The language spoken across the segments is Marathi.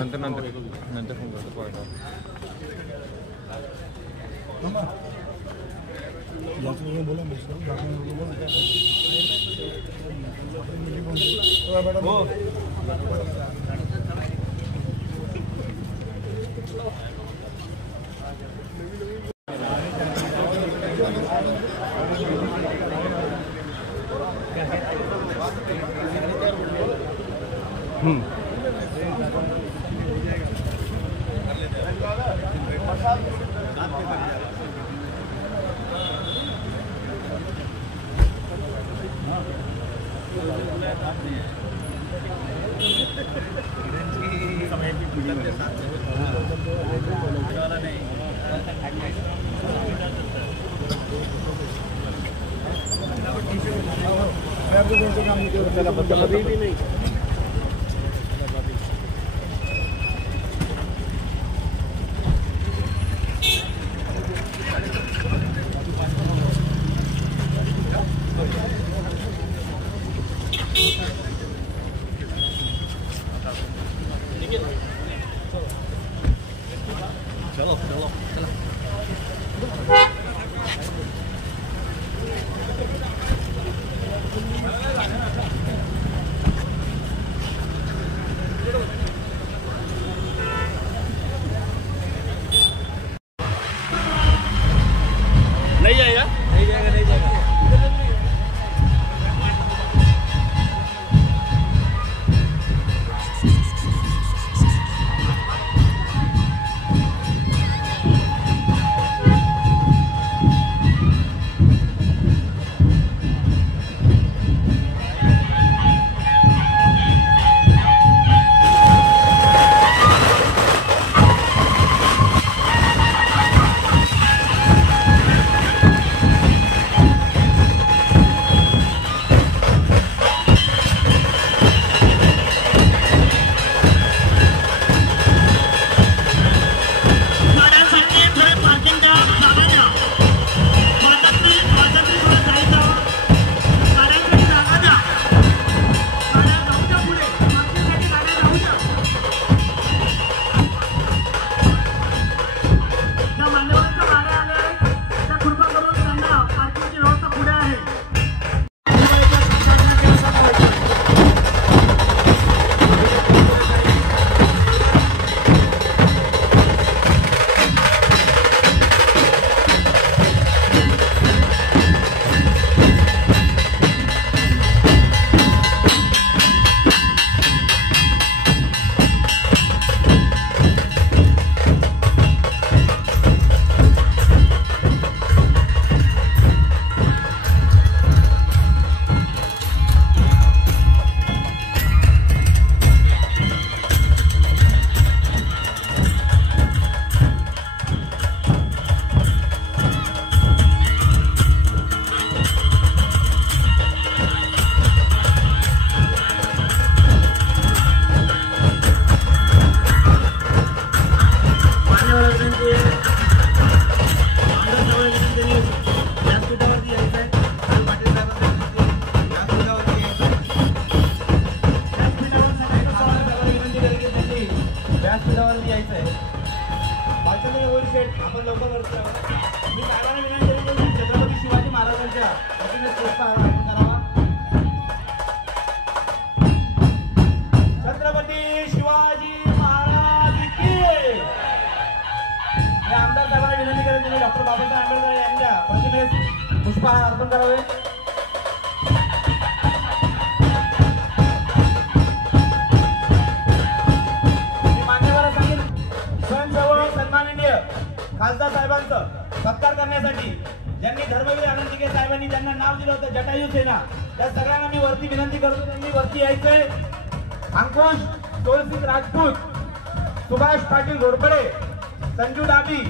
नंतर फोन करतो पॉईंट अभी भी नहीं चलो चलो चलो नहीं जाएगा नहीं जाएगा नहीं जाएगा आपण लवकर मी साहेबांना विनंती करेन की छत्रपती शिवाजी महाराजांच्या प्रतिमेस पुष्पहार अर्पण करावा. छत्रपती शिवाजी महाराज की. मी आमदार साहेबांना विनंती करेन तुम्ही डॉक्टर बाबासाहेब आंबेडकर यांच्या प्रतिमेस पुष्पहार अर्पण करावे. खासदार साहेबांचं सत्कार करण्यासाठी ज्यांनी धर्मवीर आनंदीके साहेबांनी ज्यांना नाव दिलं होतं जटायू सेना, त्या सगळ्यांना मी वरती विनंती करतो त्यांनी वरती यायचंय. अंकुश तुळसिंग राजपूत, सुभाष पाटील घोरपडे, संजू डाबी,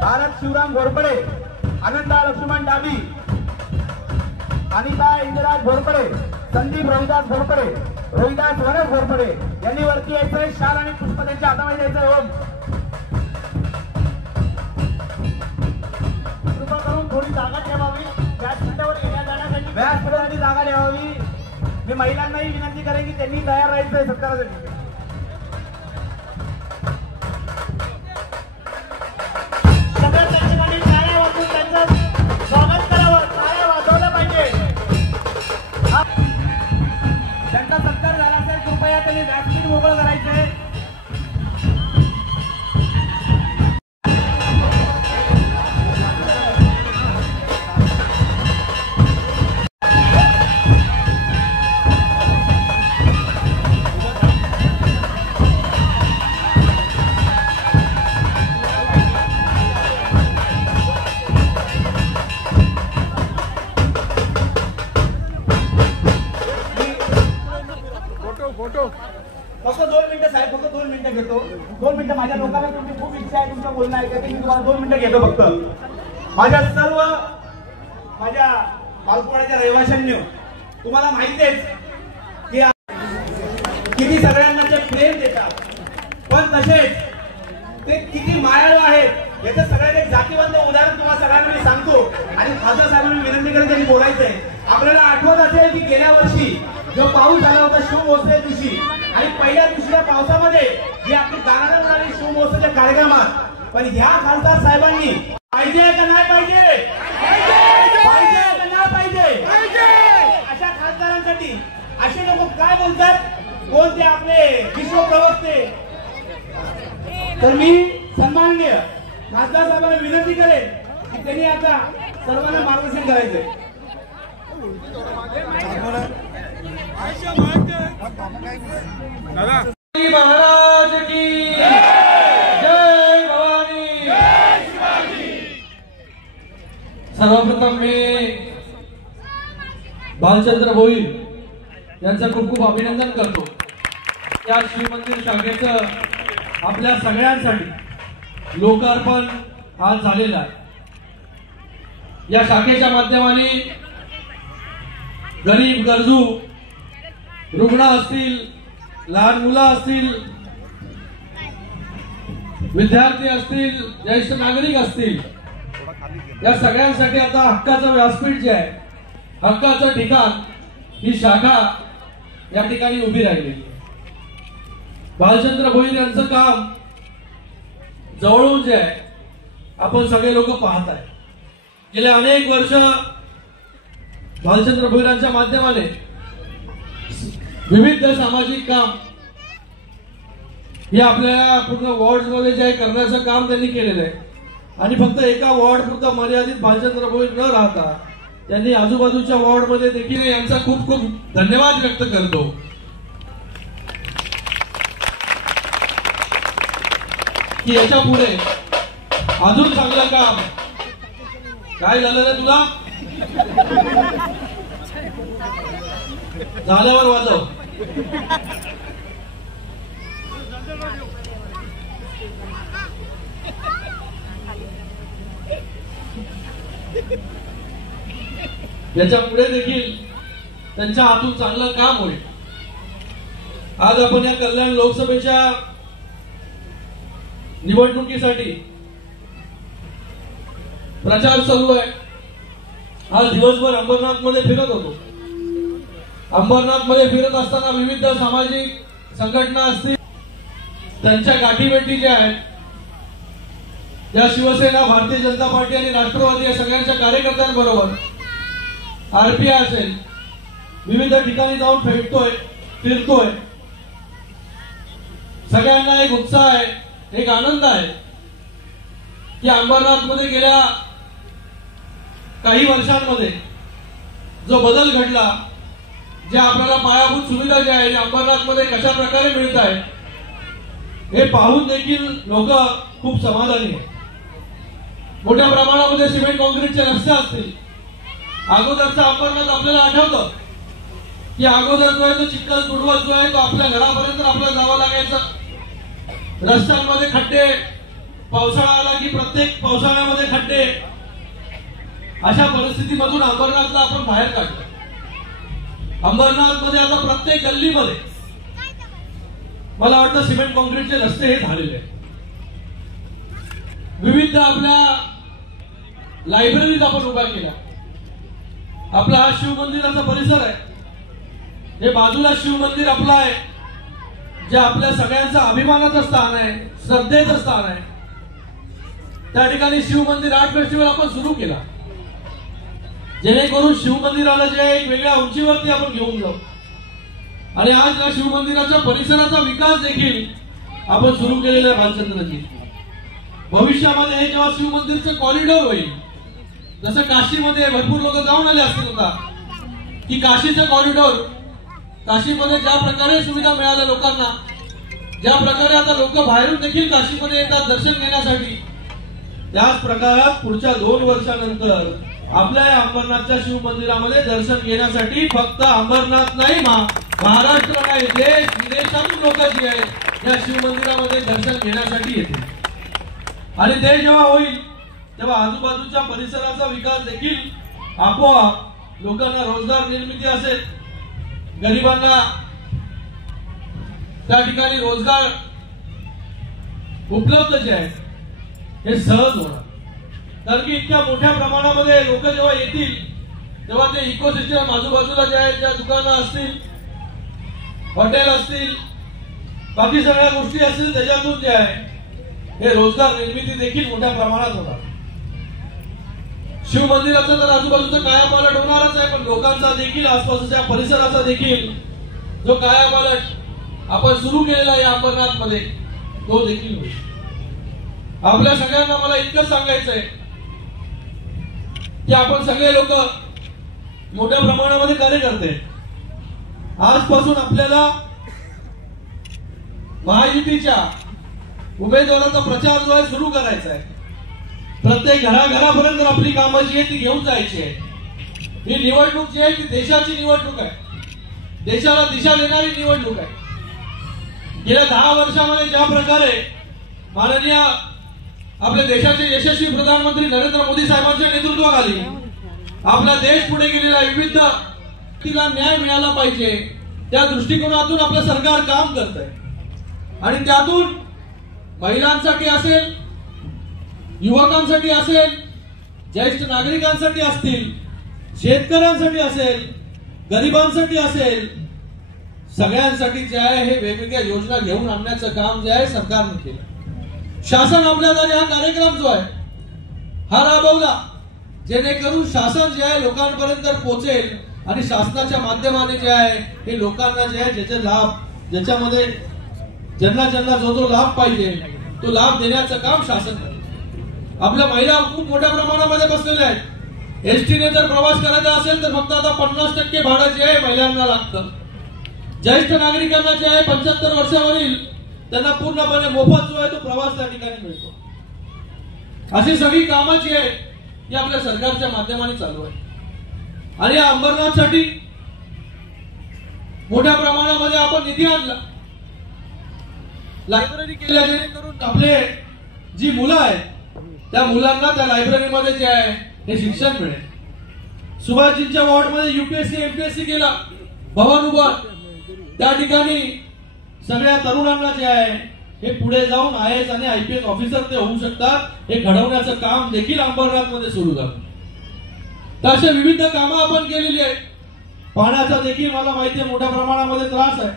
भारत शिवराम घोरपडे, आनंदा लक्ष्मण डाबी, अनिता इंदिराज घोरपडे, संदीप रोहिदास घोरपडे, रोहिदास वनस घोरपडे यांनी वरती यायचंय. शाल आणि पुष्प त्यांच्या हातामध्ये द्यायचंय. ओम थोडी जागा ठेवावी व्यासपीठावर येण्या जाण्यासाठी. व्यासपीठासाठी जागा ठेवावी. मी महिलांनाही विनंती करेन की त्यांनी तयार राहायचंय सत्कारासाठी. 2 मिनिटं घेतो. 2 मिनिटं माझ्या लोकांना तुमची खूप इच्छा आहे तुमचं बोलणं ऐकायचं. मी तुम्हाला 2 मिनिटं घेतो फक्त. माझ्या सर्व माझ्या बालपुराच्या रहिवाशांनी तुम्हाला माहिती आहे की किती सगळ्यांना ते प्रेम देतात, पण तसेच ते किती मायाळू आहेत याचं सगळ्यात एक जातीवंत उदाहरण तुम्हाला सगळ्यांना मी सांगतो. आणि खासदार साहेबांनी विनंती करून त्यांनी बोलायचंय. आपल्याला आठवत असेल की गेल्या वर्षी जो पाऊस आला होता शिवमहोत्सव दिवशी, आणि पहिल्या दुसऱ्या पावसामध्ये जी आपली दाराला उडाली शिवमहोत्सवच्या कार्यक्रमात, पण ह्या खासदार साहेबांनी पाहिजे का नाही पाहिजे, पाहिजे का नाही पाहिजे, अशा खासदारांसाठी असे लोक काय बोलतात, कोणते आपले विश्व प्रवक्ते. तर मी सन्माननीय खासदार साहेबांना विनंती करेन की त्यांनी आता सर्वांना मार्गदर्शन करायचंय. महाराज की जय भवानी. सर्वप्रथम मी भालचंद्र भोईर यांचं खूप खूप अभिनंदन करतो. या श्रीमंदिर शाखेचं आपल्या सगळ्यांसाठी लोकार्पण आज झालेलं आहे. या शाखेच्या माध्यमाने गरीब गरजू रुग्ण असतील, लहान मुलं असतील, विद्यार्थी असतील, ज्येष्ठ नागरिक असतील, या सगळ्यांसाठी आता हक्काचं व्यासपीठ जे आहे, हक्काचं ठिकाण, ही शाखा या ठिकाणी उभी राहिलेली. भालचंद्र भोईर यांचं काम जवळून जे आहे आपण सगळे लोक पाहत आहे. गेल्या अनेक वर्ष भालचंद्र भोईरांच्या माध्यमाने विविध सामाजिक काम हे आपल्या पूर्ण वॉर्ड मध्ये जे करण्याचं काम त्यांनी केलेलं आहे. आणि फक्त एका वॉर्ड पुरतं मर्यादित भालचंद्र भोईर न राहता त्यांनी आजूबाजूच्या वॉर्ड मध्ये देखील यांचा खूप खूप धन्यवाद व्यक्त करतो. की याच्या पुढे अजून चांगलं काम. काय झालं रे तुला, झाल्यावर वाजव. याच्या पुढे देखील त्यांच्या हातून चांगलं काम होईल. आज आपण या कल्याण लोकसभेच्या निवडणुकीसाठी प्रचार चालू आहे. आज दिवसभर अंबरनाथ मध्ये फिरत होतो. अंबरनाथ मध्ये फिरत असताना विविध सामाजिक संघटना असतील, त्यांच्या गाठीभेटी ज्या आहेत, ज्या शिवसेना, भारतीय जनता पार्टी आणि राष्ट्रवादी या सगळ्यांच्या कार्यकर्त्यांबरोबर आरपीआय असेल, विविध ठिकाणी जाऊन फिरतोय. सगळ्यांना एक उत्साह आहे, एक आनंद आहे की अंबरनाथ मध्ये गेल्या काही वर्षांमध्ये जो बदल घडला, ज्या आपल्याला पायाभूत सुविधा ज्या आहेत अंबरनाथ मध्ये कशा प्रकारे मिळत आहे, हे पाहून देखील लोक खूप समाधानी आहेत. मोठ्या प्रमाणामध्ये सिमेंट कॉन्क्रीटचे रस्ते असतील. अगोदरचा अंबरनाथ आपल्याला आठवतं की अगोदर जो आहे तो चिखल तुडवत जो आहे तो आपल्या घरापर्यंत आपल्याला जावं लागायचं. रस्त्यांमध्ये खड्डे, पावसाळा आला की प्रत्येक पावसाळ्यामध्ये खड्डे. अशा परिस्थितीमधून अंबरनाथला आपण बाहेर काढतो. अंबरनाथ मध्ये आता प्रत्येक गल्लीमध्ये मला वाटतं सिमेंट कॉन्क्रीटचे रस्ते हे झालेले आहेत. विविध आपल्या लायब्ररीज आपण उभ्या केल्या. आपला हा शिव मंदिराचा परिसर आहे. हे बाजूला शिव मंदिर आपलं आहे, जे आपल्या सगळ्यांचं अभिमानाचं स्थान आहे, श्रद्धेचं स्थान आहे. त्या ठिकाणी शिव मंदिर आर्ट फेस्टिवल आपण सुरू केला, जेणेकरून शिव मंदिराला जे एक वेगळ्या उंचीवरती आपण घेऊन जाऊ. आणि आज या शिव मंदिराच्या परिसराचा विकास देखील आपण सुरू केलेला आहे भालचंद्रजी. भविष्यामध्ये हे जेव्हा शिव मंदिरचं कॉरिडॉर होईल, जसं काशीमध्ये भरपूर लोक जाऊन आले असतील आता, की काशीचं कॉरिडॉर, काशीमध्ये ज्या प्रकारे सुविधा मिळाल्या लोकांना, ज्या प्रकारे आता लोक बाहेरून देखील काशीमध्ये येतात दर्शन घेण्यासाठी, त्याच प्रकारात पुढच्या 2 वर्षानंतर आपल्या या अंबरनाथच्या शिव मंदिरामध्ये दर्शन घेण्यासाठी फक्त अंबरनाथ नाही, महाराष्ट्र नाही, देश विदेशातून लोक जी आहेत या शिवमंदिरामध्ये दर्शन घेण्यासाठी येते आणि ते जेव्हा होईल तेव्हा आजूबाजूच्या परिसराचा विकास देखील आपोआप लोकांना रोजगार निर्मिती असेल, गरिबांना त्या ठिकाणी रोजगार उपलब्ध जे आहे हे सहज होणार. कारण की इतक्या मोठ्या प्रमाणामध्ये लोक जेव्हा येतील तेव्हा ते इकोसिस्टम आजूबाजूला जे आहेत, त्या दुकानं असतील, हॉटेल असतील, बाकी सगळ्या गोष्टी असतील, त्याच्यातून जे आहे हे रोजगार निर्मिती देखील मोठ्या प्रमाणात होणार. शिव मंदिराचा तर आजूबाजूचा कायापालट होणारच आहे, पण लोकांचा देखील आसपासच्या परिसराचा देखील जो कायापालट आपण सुरू केलेला आहे अंबरनाथ मध्ये तो देखील होईल. आपल्या सगळ्यांना मला इतकं सांगायचंय की आपण सगळे लोक मोठ्या प्रमाणामध्ये कार्य करते. आजपासून आपल्याला महायुतीच्या उमेदवाराचा प्रचार जो आहे सुरू करायचा आहे. प्रत्येक घराघरापर्यंत आपली कामं जी आहे ती घेऊन जायची आहे. ही निवडणूक जी आहे ती देशाची निवडणूक आहे, देशाला दिशा देणारी निवडणूक आहे. गेल्या 10 वर्षामध्ये ज्या प्रकारे माननीय आपल्या देशाचे यशस्वी प्रधानमंत्री नरेंद्र मोदी साहेबांच्या नेतृत्वाखाली आपला देश पुढे गेलेला विविध व्यक्तीला न्याय मिळाला पाहिजे त्या दृष्टिकोनातून आपलं सरकार काम करत आहे. आणि त्यातून महिलांसाठी असेल, युवकांसाठी असेल, ज्येष्ठ नागरिकांसाठी असतील, शेतकऱ्यांसाठी असेल, गरिबांसाठी असेल, सगळ्यांसाठी जे आहे हे वेगवेगळ्या योजना घेऊन आणण्याचं काम जे आहे सरकारने केलं. शासन आपल्याद्वारे हा कार्यक्रम जो आहे हा राबवला जेणेकरून शासन जे आहे लोकांपर्यंत पोहोचेल आणि शासनाच्या माध्यमाने जे आहे हे लोकांना जे आहे ज्याचे लाभ, ज्याच्यामध्ये ज्यांना ज्यांना जो जो लाभ पाहिजे तो लाभ देण्याचं काम शासन करेल. आपल्या महिला खूप मोठ्या प्रमाणामध्ये बसलेल्या आहेत. एसटीने जर प्रवास करायचा असेल तर फक्त आता 50% भाडं जे आहे महिलांना लागतं. ज्येष्ठ नागरिकांना जे आहे 75 वर्षावरील त्यांना पूर्णपणे मोफत जो आहे तो प्रवास त्या ठिकाणी मिळतो. अशी सगळी कामं जी आहेत ही आपल्या सरकारच्या माध्यमाने चालू आहे. आणि या अंबरनाथसाठी मोठ्या प्रमाणामध्ये आपण निधी आणला, लायब्ररी केल्या जेणेकरून आपले जी मुलं आहेत त्या मुलांना त्या लायब्ररीमध्ये जे आहे हे शिक्षण मिळेल. सुभाषजींच्या वॉर्डमध्ये UPSC MPSC केला भवन उभा, त्या ठिकाणी सगळ्या तरुणांना जे आहे हे पुढे जाऊन IAS आणि IPS ऑफिसर ते होऊ शकतात हे घडवण्याचं काम देखील अंबरनाथ मध्ये सुरू झालं. तर अशा विविध कामं आपण केलेली आहेत. पाण्याचा देखील मला माहिती आहे मोठ्या प्रमाणामध्ये त्रास आहे,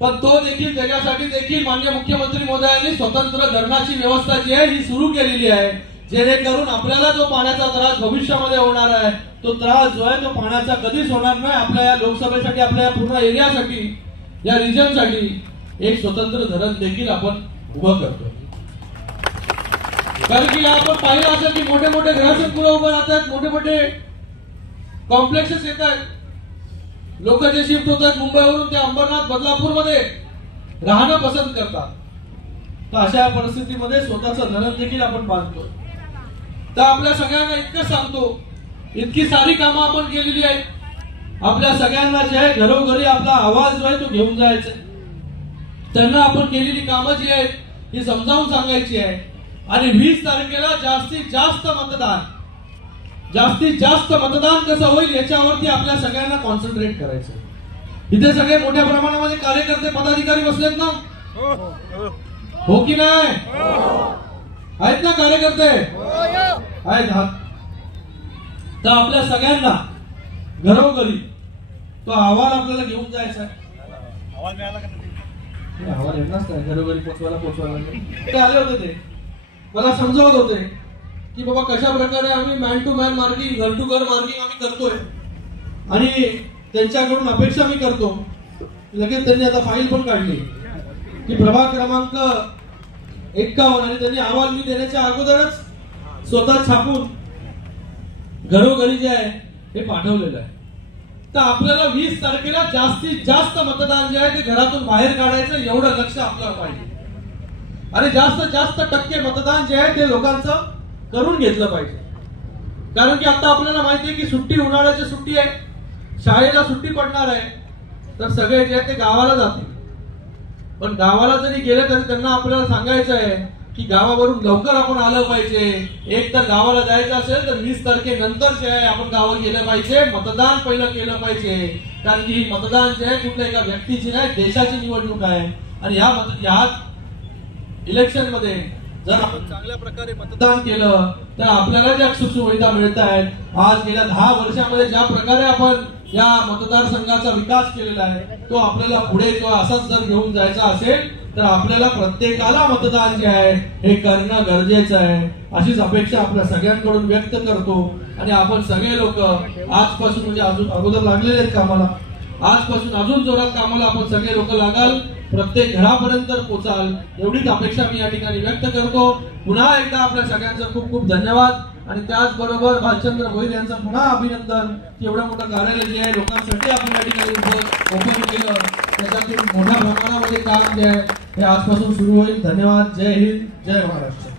पण तो देखील त्याच्यासाठी देखील माननीय मुख्यमंत्री महोदयांनी स्वतंत्र धरणाची व्यवस्था जी आहे ही सुरू केलेली आहे जेणेकरून आपल्याला जो पाण्याचा त्रास भविष्यामध्ये होणार आहे तो त्रास जो आहे तो पाण्याचा कधीच होणार नाही. आपल्या या लोकसभेसाठी, आपल्या या पूर्ण एरियासाठी, या रिजनसाठी एक स्वतंत्र धरण देखील आपण उभं करतो. कारण की आपण पाहिलं असेल की मोठे मोठे ग्रहसंकुल उभं राहतात, मोठे मोठे कॉम्प्लेक्सेस येत आहेत, लोक जे शिफ्ट होतात मुंबईवरून ते अंबरनाथ बदलापूरमध्ये राहणं पसंत करतात. तर अशा परिस्थितीमध्ये स्वतःचं धरण देखील आपण बांधतो. तर आपल्या सगळ्यांना इतकं सांगतो, इतकी सारी कामं आपण केलेली आहेत. आपल्या सगळ्यांना जे आहे घरोघरी आपला आवाज जो आहे तो घेऊन जायचा, त्यांना आपण केलेली कामं जी आहेत ही समजावून सांगायची आहे. आणि 20 तारखेला जास्तीत जास्त मतदान कसं होईल याच्यावरती आपल्या सगळ्यांना कॉन्सन्ट्रेट करायचं. इथे सगळे मोठ्या प्रमाणामध्ये कार्यकर्ते पदाधिकारी बसलेत ना, हो की नाही? आहेत ना कार्यकर्ते? आहेत. तर आपल्या सगळ्यांना घरोघरी तो अहवाल आपल्याला घेऊन जायचा आहे. अहवाल येणारच नाही, घरोघरी पोचवायला ते आले होते, ते मला समजावत होते की बाबा कशा प्रकारे आम्ही मॅन टू मॅन मार्किंग, घर टू घर मार्किंग आम्ही करतोय आणि त्यांच्याकडून अपेक्षा मी करतो. लगेच त्यांनी आता फाईल पण काढली की प्रभाग क्रमांक 51 आणि त्यांनी अहवाल मी देण्याच्या अगोदरच स्वतः छापून घरोघरी जे आहे हे पाठवलेलं आहे. तर आपल्याला 20 तारखेला जास्तीत जास्त मतदान जे आहे ते घरातून बाहेर काढायचं एवढं लक्ष आपल्याला पाहिजे. आणि जास्त टक्के मतदान जे आहे ते लोकांचं करून घेतलं पाहिजे. कारण की आता आपल्याला माहिती आहे की सुट्टी, उन्हाळ्याची सुट्टी आहे, शाळेला सुट्टी पडणार आहे, तर सगळे जे आहे ते गावाला जातील. पण गावाला जरी गेले तरी त्यांना आपल्याला सांगायचं आहे की गावावरून लवकर आपण आलं पाहिजे. एक तर गावाला जायचं असेल तर 20 तारखेनंतर जे आहे आपण गावात गेलं पाहिजे, मतदान पहिलं केलं पाहिजे. कारण की ही मतदान जे आहे कुठल्या एका व्यक्तीची नाही, देशाची निवडणूक आहे. आणि ह्या इलेक्शन मध्ये जर आपण चांगल्या प्रकारे मतदान केलं तर आपल्याला ज्या सुखसुविधा मिळत आहेत, आज गेल्या 10 वर्षामध्ये ज्या प्रकारे आपण या मतदारसंघाचा विकास केलेला आहे तो आपल्याला पुढे किंवा असाच जर घेऊन जायचा असेल तर आपल्याला प्रत्येकाला मतदान जे आहे हे करणं गरजेचं आहे. अशीच अपेक्षा आपल्या सगळ्यांकडून व्यक्त करतो. आणि आपण सगळे लोक आजपासून म्हणजे अजून अगोदर लागलेले आहेत कामाला, आजपासून अजून जोरात कामाला आपण सगळे लोक लागाल, प्रत्येक घरापर्यंत पोचाल एवढीच अपेक्षा मी या ठिकाणी व्यक्त करतो. पुन्हा एकदा आपल्या सगळ्यांचं खूप खूप धन्यवाद. आणि त्याचबरोबर भालचंद्र भोईर यांचं पुन्हा अभिनंदन की एवढं मोठं कार्यालय जे आहे लोकांसाठी आपण या ठिकाणी ओपन केलं, त्याच्यातून मोठ्या प्रमाणामध्ये काम जे आहे हे आजपासून सुरू होईल. धन्यवाद. जय हिंद, जय महाराष्ट्र.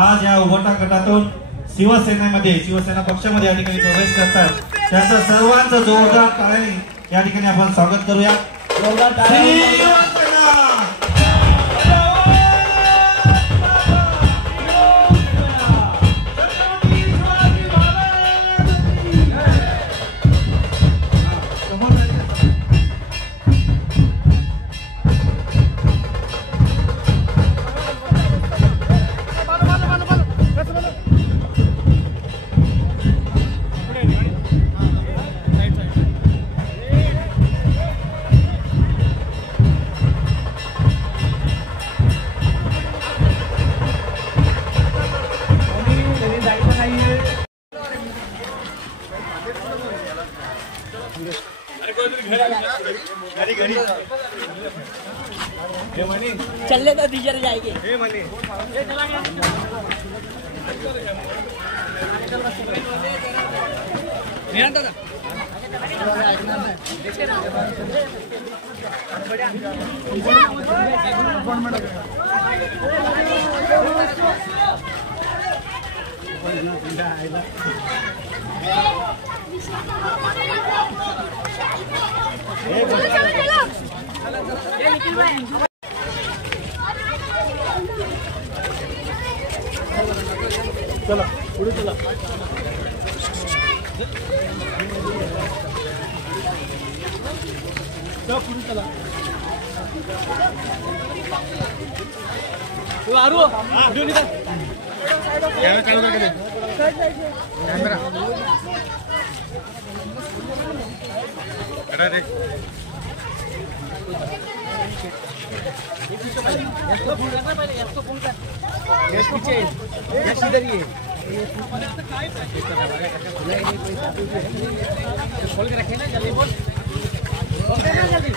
आज या उभटा गटातून शिवसेना पक्षामध्ये या ठिकाणी प्रवेश करतात त्याचं सर्वांचं जोरदार टाळ्यांनी या ठिकाणी आपण स्वागत करूया. जोरदार टाळ्या. चलने तो दीजर जाएगी. चला पुढे चला. पुढे चला. आरू पीछे इधर ही खोल के रखे ना जल्दी बोल जल्दी.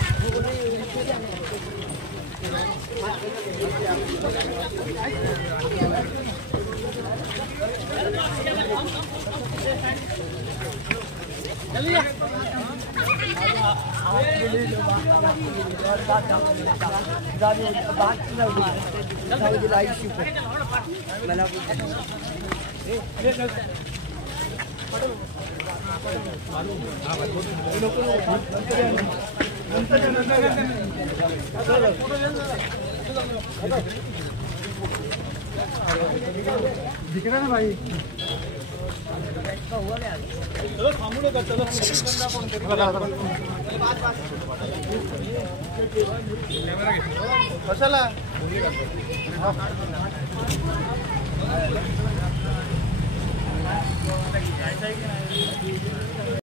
दिख रहा है भाई. चलो थांबू नका. चलो कशाला